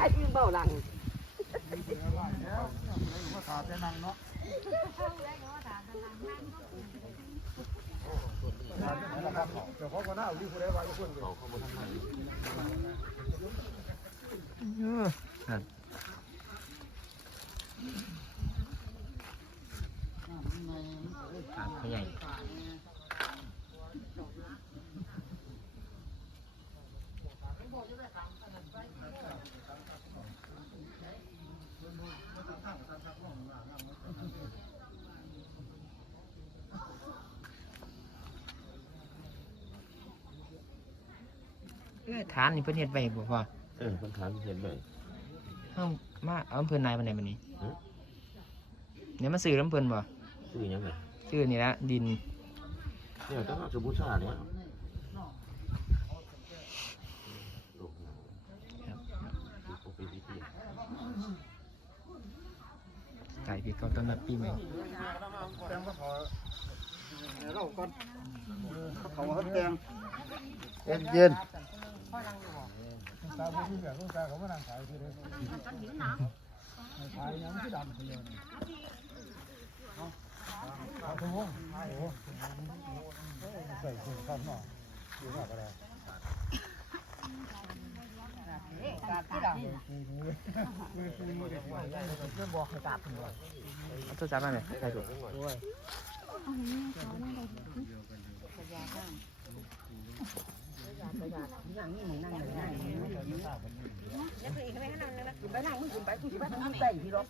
ไอ้ยืมเบาหลังขาดจะนั่งเนาะเดี๋ยายครับพ่อใหญ่ ฐานนี่เพิ่นเฮ็ดไว้บ่พ่อเออคำถามเห็นไหมเฮามาเอาอำเภอนายปานใดบัดนี้หือเนี่ยมาซื้อน้ำเพิ่นบ่ชื่อยังไงซื้อนี่ละดินเนี่ยต้องเอาสมุทรสาเนี่ยลูกครับลูกปกปิพิธีไก่พี่ก็ต้อนรับปีใหม่แตงก็ขอเราก่อนเขาเขาแตงเย็นเย็น ตาผู้ที่แบบลูกตาเขาไมานั่งขายที่เลยขายยังที่ดำไปเลยเอาทุ่งโอ้โหใส่ถุงข้าวหม้ออยู่หน้าก็ได้การที่หลังเรื่องบอกให้ตาเป็นว่าเอาโทรศัพท์มาไหมใครถูกนั่งนี่มึงนั่งเลย นั่งนี่ไปนั่งมึงขึ้นไปกูสิไปนั่งใส่พี่รถ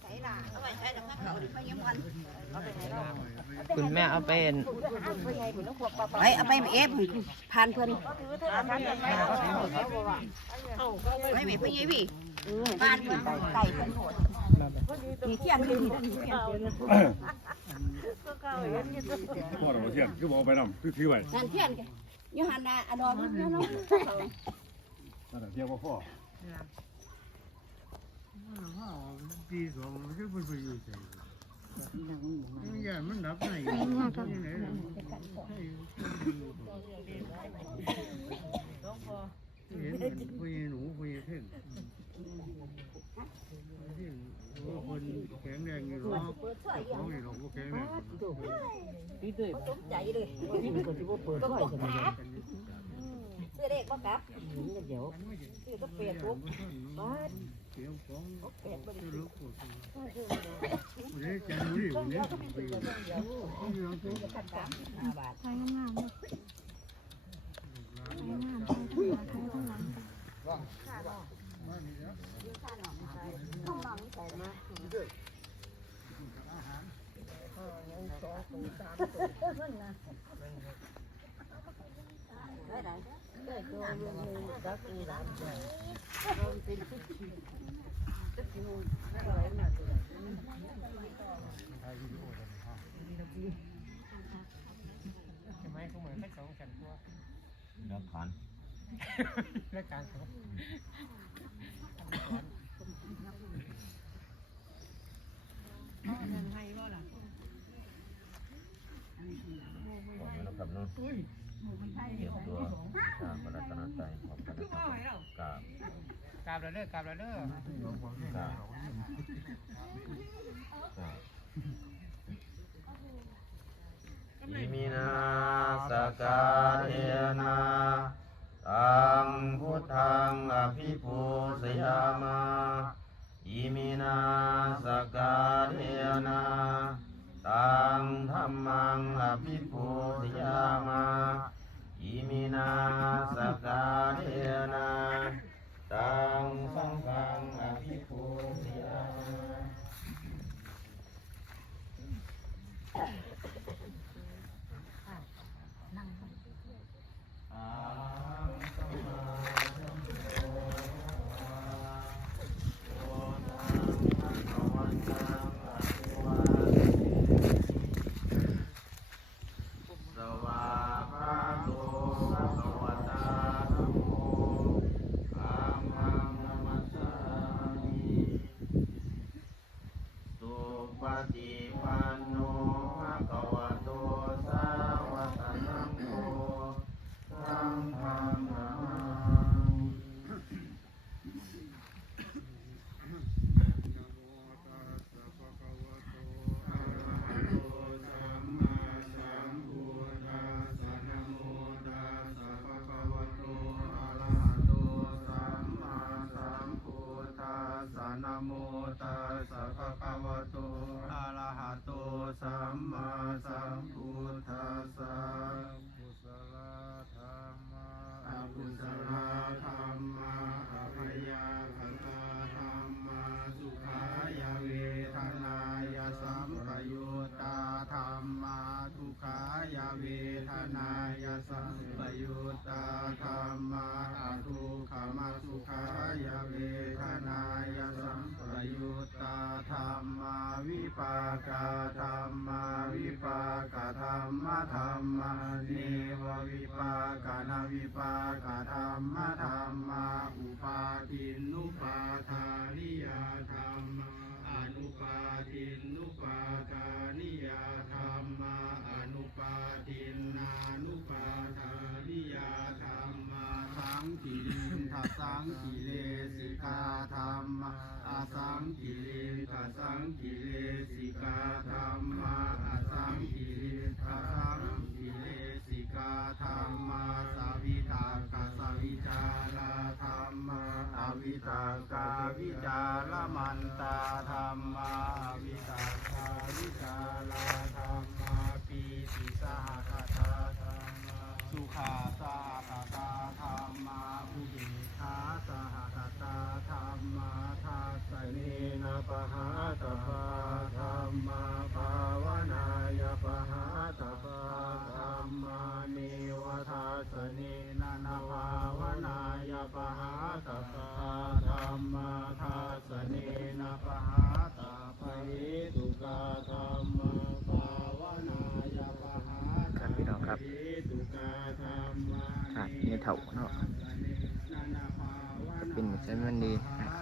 คุณแม่เอาไปเอ็นไปเอาไปเอฟผ่านเพิ่นไปไม่ไปยี่พี่ผ่านขึ้นไปไก่เพิ่นโหดมีเทียนมีเทียนพ่อเราเทียนคือบอกไปนำคือถือไว้นั่นเทียน ยูฮันนาอดอมนั่นเนาะนั่นแหละเทียนว่าพ่อปีสองมันจะเป็นไปอยู่ใจมันใหญ่มันนับไหนที่ไหนเห็นคุยหนูคุยเพ่ง คนแข็งแรงอยู่หรอกเขาเนี่ยเราก็แข็งแรงตกใจเลยก็กดกราฟซื้อเลขก็กราฟเดี๋ยวซื้อก็เปลี่ยนปุ๊บบ้านเกี่ยวของเปลี่ยนบริลูกปวดเนี่ยจะรู้ดิวันนี้ไปอยู่ที่เราตัวษัทสามห้าบาทใช่ไหมเขา เหมือนแค่สองแสนตัวแล้วผ่านรายการเขา บอก แล้วครับเนาะเตรียมตัวชาปนกนาใจขอบคุณนะครับกราบกราบแล้วเด้อกราบแล้วเด้อกราบกราบอิมินาสกาเทนาตังพุทธังอภิปูสยามาอิมินาสกาเทนาตังธรรมังอภิปูสยามาอิมินาสกาเทนาตังสังฆังอภิปูสยามา สวากขาโตภะคะวะตาธัมโมอะ โมตัสสะภะคะวะโตอะระหะโตสัมมาสัมพุทธัสสะกุศลธรรมะอกุศลธรรมะอภยคตาธรรมะสุขายเวทนายสัมปยุตตาธรรมะทุกขายเวทนายสัมปยุตตาธรรมะอทุกขมสุขายเว วิปากาธรรมะวิปากาธรรมธรรมะเนววิปากานาวิปากาธรรมธรรมอุปาทินุปาทานิยธรรมอนุปาทินุปาทานิยธรรมะอนุปาทินานุปาทานิยธรรมะสังกิรินทัสสังกิเลสิกาธรรมะ อาสังกิรินทัสสังกิเลสิกาธรรมะอาสังกิรินทัสสังกิเลสิกาธรรมะสวิตากาสวิจาราธรรมะอวิตากาวิจารมันตาธรรมะอวิตากาวิจาราธรรมะปีติสหคตาธรรมะสุขาสหคตาธรรมะ ตปาธรรมะภาวนายปะหาตปาธรรมะเนวทัสสเนนะนภาวนายปะหาตปาธรรมะทัสสเนนปะหาตปะหิตุกาธรรมะภาวนายปะหาครับพี่น้องครับหิตุกาธรรมะขาดเนื้อเถ่าเนาะเป็นใช้มันดีนะ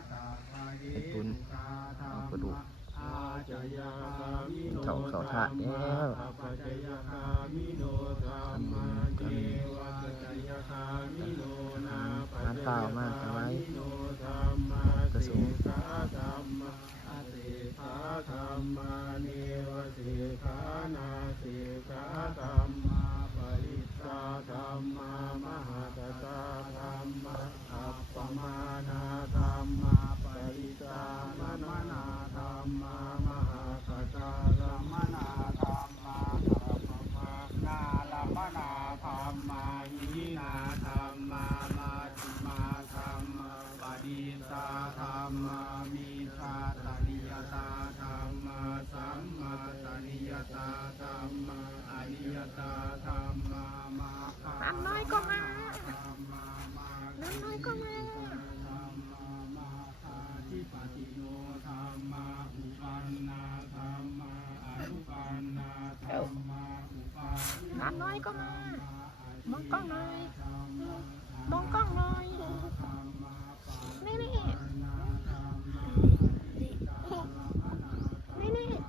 น้ำเปล่ามากเอาไว้กระสุนธรรมาเนวสิขานาสิขาธรรมาปริตตาธรรมามหาตตาธรรมอัปปมานาธรรมา ทิน้ำน้อยก็มา มองกล้องหน่อย มองกล้องหน่อย นี่นี่นี่นี่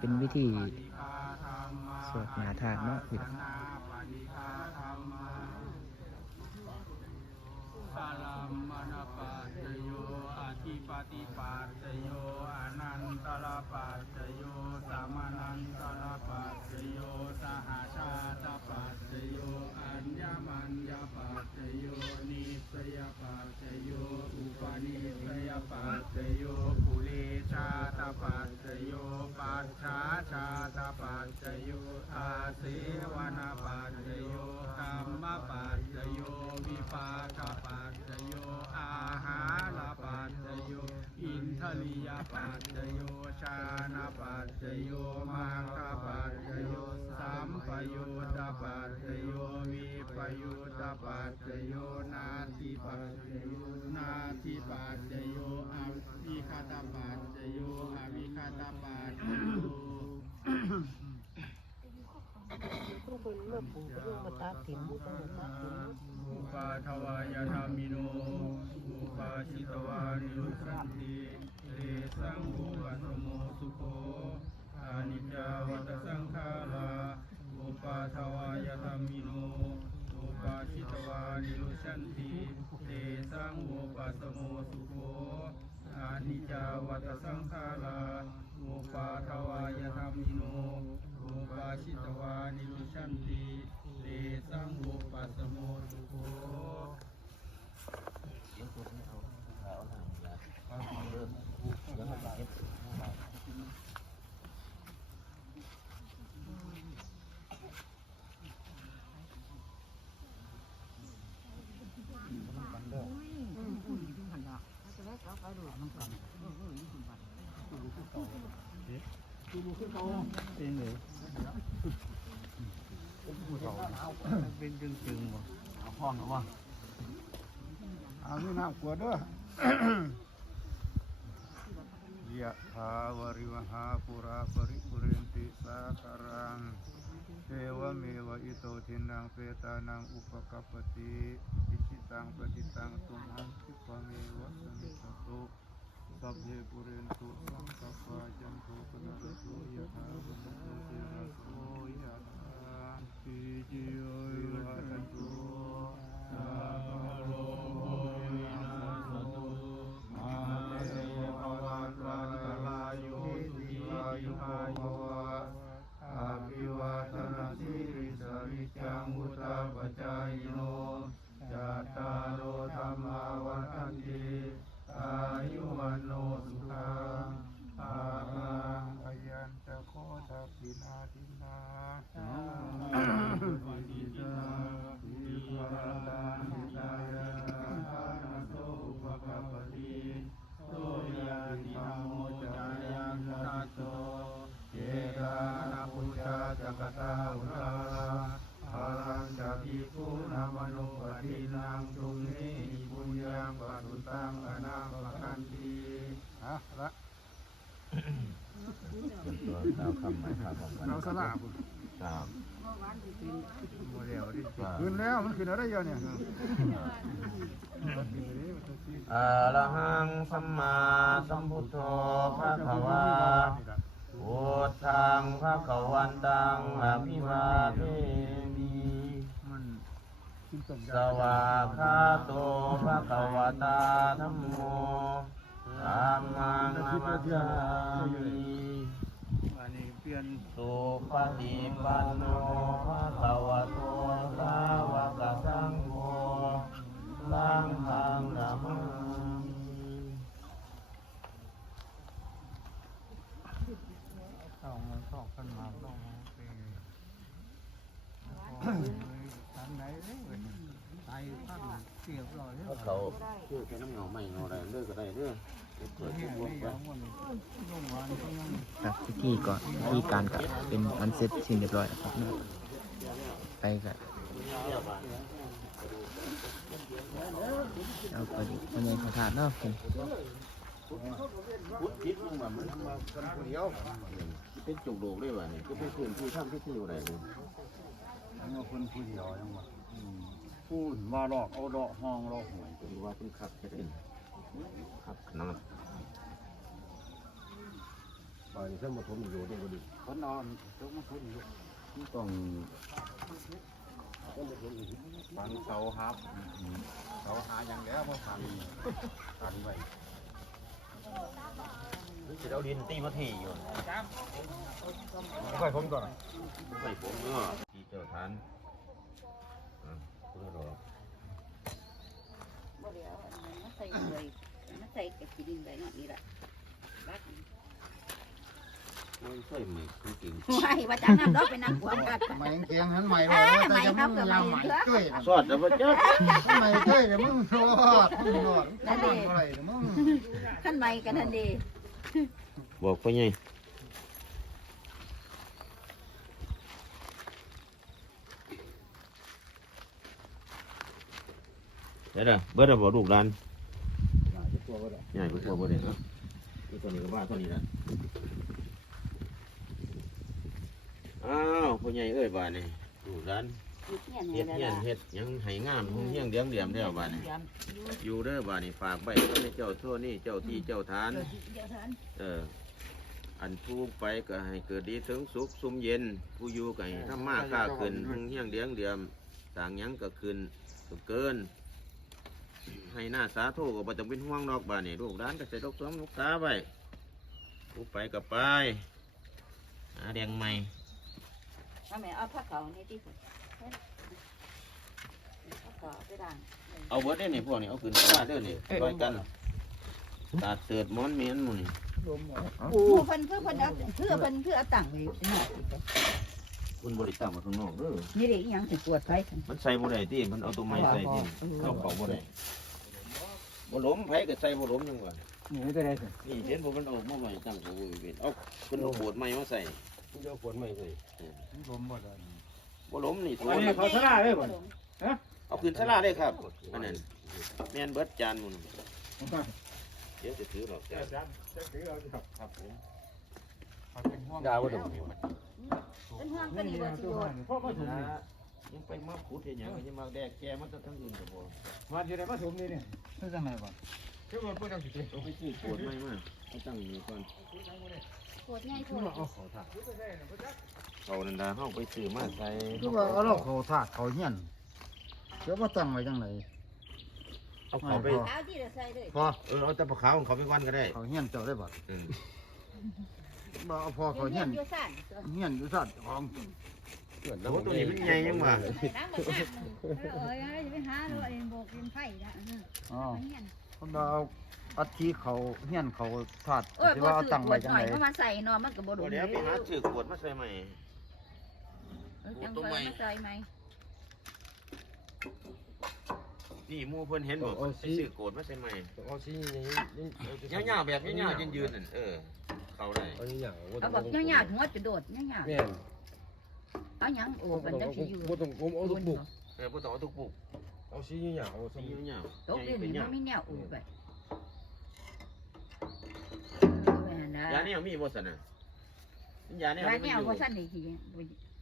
เป็นวิธีสวดมหาธาตุเนาะพี่น้องสลัมมณปัจจโยอธิปติปัจจโยอนันตลปัจจโยสัมานันตลปัจจโยสหชา ตปัจจโยทุกคนเมื่อปู่ก็ต้องมาตาถิ่นต้องมาตาถิ่นอุปาทวายธรรมิโน อุปาชิตวานิรุสันติเตสังอุปสมโม วัตสังขาราอุปาทวายธรรมิโนอุปาชิตวานิมิชันติเตสังอุปัสสโมสุโข เป็นเลยเป็นจึงๆบ่เอาพ่อมาว่าเอานี่น้ำกวดเด้อยยะถาวริวหาปุราปริปุเรนติสาคารังเทวเมวะอิโตทินังเปตานังอุปกัปปติอิชิตังปฏิตังตุมหังคิปเมวะสมิจตุ สัพเพปุเรนตุสังกปปาจันโทปนรโสยะถาวะโตติระโสยะถาปิจิโยวิวัตตุสัพ สละบุครับโมเดลดิขึ้นแล้วมันขึ้นอะไรเยอะเนี่ยมันขึ้นไปนี่มันขึ้นที่อะระหังสัมมาสัมพุทโธภะคะวาพุทธังภะคะวันตังอภิวาเทมิมันขึ้นต้นสวาคาโตภะคะวตาธัมโมธัมมังนามัสสามิ พียนสุปฏิปันโนภะคะวะโตสาวกสังโฆสังฆังนามามิเข้ามาชอบกันมาต้องมาเป็นทางไหนเลยไตายข้าง สียบร้อยเขาเขาชื่อแค่น้ำเงาไม่เงาอะไรเลิกก็ได้เด้อเปิดทุกวงไปครับพิธีก่อนพิธีการก็เป็นอันเสร็จสิ้นเรียบร้อยครับไปก็เอาไปมันยังขาดเนาะเพิ่นพุทธคิดมึงว่ามันมาคนเดียวเป็นจุกโดกได้ว่ะนี่ก็เป็นพื้นที่ทำที่ที่อยู่ไหนนี่ยังว่าคนผู้เดียวยังว่า พูดมาหลอกเอาดอกห้องหลอกหวยคือว่าเป็นขับแค่เป็นขับขนาดไปเส้นมาทมอยู่ตรงนี้คนนอนต้องมาทมอยู่ต้องฟังเสาครับเสาหาอย่างแล้วพราะฟังฟังไว้จะเอาดินตีมาทีอยู่ค่อยผมก่อนไม่ผมเนาะที่เจ้าทาน อะเพื่อรอบ่เดี๋ยวอันนั้นมาใส่เลยมาใส่กระสีดินไปเนาะนี่ล่ะบัดไม่ใช่หมีคือจริงไม่ว่าจังนั้นเราไปนั่งหัวกันใหม่เกียงหันใหม่เลยแต่จะมึงยางใหม่เจ้ยสอดแล้วว่าเจ้าใหม่เจ้ยเดี๋ยวมึงรอดมึงรอดมึงรอดอะไรเดี๋ยวมึงขั้นใหม่กันทันดีบอกไปไง เดี๋ยวเด้อเบิดเอาบอกลูกหลานใหญ่ไปตัวบ่ได้เนาะนี่ตัวนี้ก็ว่าตัวนี้ละอ้าวพ่อใหญ่เอ้ยบ้านนี่ลูกหลานเฮ็ดเงี้ยเฮ็นี่ดแหละเฮียนเฮ็ดหยังให้งามหงเฮียงเลี้ยงเหลี่ยมแล้วบ้านนี่อยู่เด้อบ้านนี่ฝากไว้ในเจ้าทั่วนี่เจ้าที่เจ้าทานเดี๋ยวท่าน เอออันผู้ไปก็ให้เกิดดีถึงสุขสุมเย็น ผู้อยู่ก็ให้ทำมาค้าขึ้นหงเฮียงเลี้ยงเหลี่ยมต่างหยังก็ขึ้นก็เกิน ให้หน้าสาธุก็บ่ต้องเป็นห่วงดอกบาดนี่ลูกร้านก็ใส่ดอกสวมลูกสาไว้ผู้ไปก็ไปหาแดงใหม่ถ้าแม่เอาผ้าขาวนี่ที่สุดผ้าขาวไปด่างเอาเบิดได้นี่พวกนี้เอาขึ้นสลาเด้อนี่ร้อยกันตาดเสือดหมอนเมียนหมู่นี่โอ้เพิ่นเพื่อเพิ่นเอาเพื่อเพิ่นเพื่อเอาตังค์ไว้ นี่คุณบริตั้งมาข้างนอกเด้อนี่เด็กยังสิปวดไฟมันใส่บ่ได้ติมันเอาตัวไม้ใส่ติเอาเข้าบ่ได้บ่ล้มไผก็ใส่บ่ล้มจังว่านี่จะได้สินี่เห็นบ่มันออกมาใหม่ตั้งก็บ่เป็นเอาเพิ่นเอาโบดใหม่มาใส่เดี๋ยวขวดใหม่เลยผมหมดเลยบ่ล้มนี่สวอันนนี้เขาชนะได้บ่เอาขึ้นสลาได้ครับอันนั้นแม่นเบิดจานหมู่นี่เดี๋ยวจะถือหรอกจานครับ ผมดาวดมเป็นห่วงก็นี่บ่สิโยนพ่อมาถุงอ่านี่ยังไปมาขุดเฮ็ดหยังยังมาแดกแกมันจะทั้งอื่นก็บ่มาอยู่ในมาถุงนี่เนี่ยนี่จังไหนบ่คือว่าเพิ่นเอาสิเก็บเอาไปซื้อโบดใหม่มาเอาตั้งนี่ก่อนปวดง่ายปวดเอาเขาถาดเขานั่นดาเฮาไปซื้อมาใส่คือว่าเอาเราเขาถาดเขาเฮียนเดี๋ยวมาตั้งไว้จังไหนเอาเขาไปเอาที่จะใส่เลยพอเออเอาแต่ปลาขาวของเขาไปวันก็ได้เขาเฮียนเจ้าได้บ่อืม บ่เอาพอเขาเฮียนอยู่ซ่านเฮียนอยู่สัตว์ของโอ้ตัวนี้มันใหญ่ยังว่าน้ำบ่น้ำเอ้ยจะไปหาเราเองบอกเองไผ่ละอ๋อเงี้ยคนเราเอาอัฐิเขาเฮียนเขาถาดโอ้ยที่บ่ว่าเอาซื้อตั้งปวไว้ดจังหน่ไหอยนเพราะมันใส่นอนมันก็บ่โดนเดี๋ยวไปหาซื้อขวดมาใส่ใหม่จังเคยมาใส่ไหมนี่หมู่เพิ่นเห็นบ่ไปซื้อโกดมาใส่ใหม่เอาชี้อย่างนี้ยาวๆแบบยาวๆยืนๆนั่นเออ เข้าได้เอาอย่างเอาบอกยาวๆหัวจะโดดยาวแม่นๆเอาหยังโอ้มันจังสิอยู่บ่ต้องผมเอาทุกปุกเออบ่ต้องเอาทุกปุกเอาชี้อย่างเอาสสีมุนยาวตกดินเป็นมันยาวมีแนวอูไปแม่นะยานี่มีบ่ซั่นน่ะยานี่ร้านนี้เอาบ่ซั่นนี่ที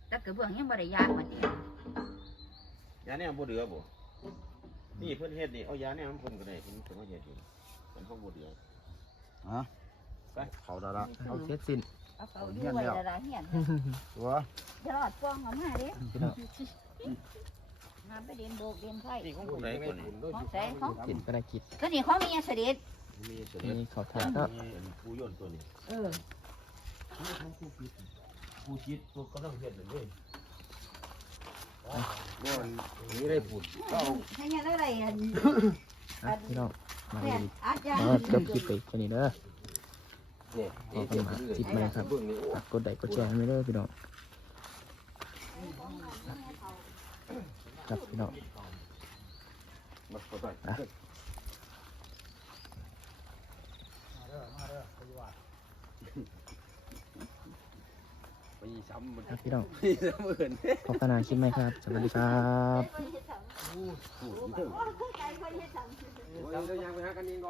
แต่กระเบื้องยังบ่ได้ย่างมันอีกยานี่บ่เดือบ่นี่เพิ่นเฮ็ดนี่เอายานี่มันเพิ่นก็ได้เพิ่นเพิ่นมาเฮ็ดอยู่มันเฮาบ่เดือฮะไป เขาดาละเอาเสร็จสิ้นเอาเขาอยู่ไว้ละเฮียนตัวจะรอดฟ้องเอามาเด้พี่น้องน้ำไปเรียนโบกเรียนไฟนี่ของผู้ใดคนนี่ของแสงของกินก็ได้กินก็นี่ของมีเสด็จมีเสนี่ด็จเขาทานก็มีผู้ยนต์ตัวนี้เออผู้คิดผู้กำลังเฮ็ดนั่นเด้บ่นี่ได้ผุดให้ยังอะไรอันอะพี่น้องมาแม่ดูอาจารย์เออจบคลิปไปแค่นี้เด้อ เนี่ยขอกันมาคลิปใหม่ครับฝากกดไลค์กดแชร์ให้ด้วยเด้อพี่น้องครับพี่น้องมาเข้าไปไปซ้ำมันครับพี่น้องไปซ้ำอื่นขอบคุณนะคลิปใหม่ครับสวัสดีครับโอ้ยยังไปหากันเองก่อน